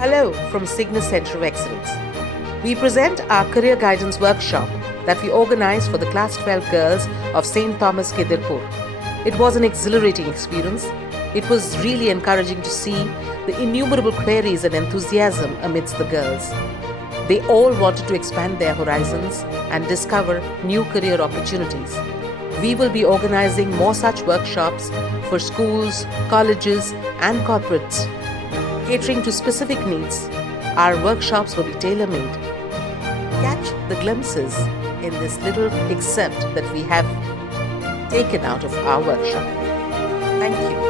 Hello from Cygnus Centre of Excellence. We present our career guidance workshop that we organized for the Class 12 girls of St. Thomas, Kidderpore. It was an exhilarating experience. It was really encouraging to see the innumerable queries and enthusiasm amidst the girls. They all wanted to expand their horizons and discover new career opportunities. We will be organizing more such workshops for schools, colleges, and corporates. Catering to specific needs, our workshops will be tailor-made. Catch the glimpses in this little excerpt that we have taken out of our workshop. Thank you.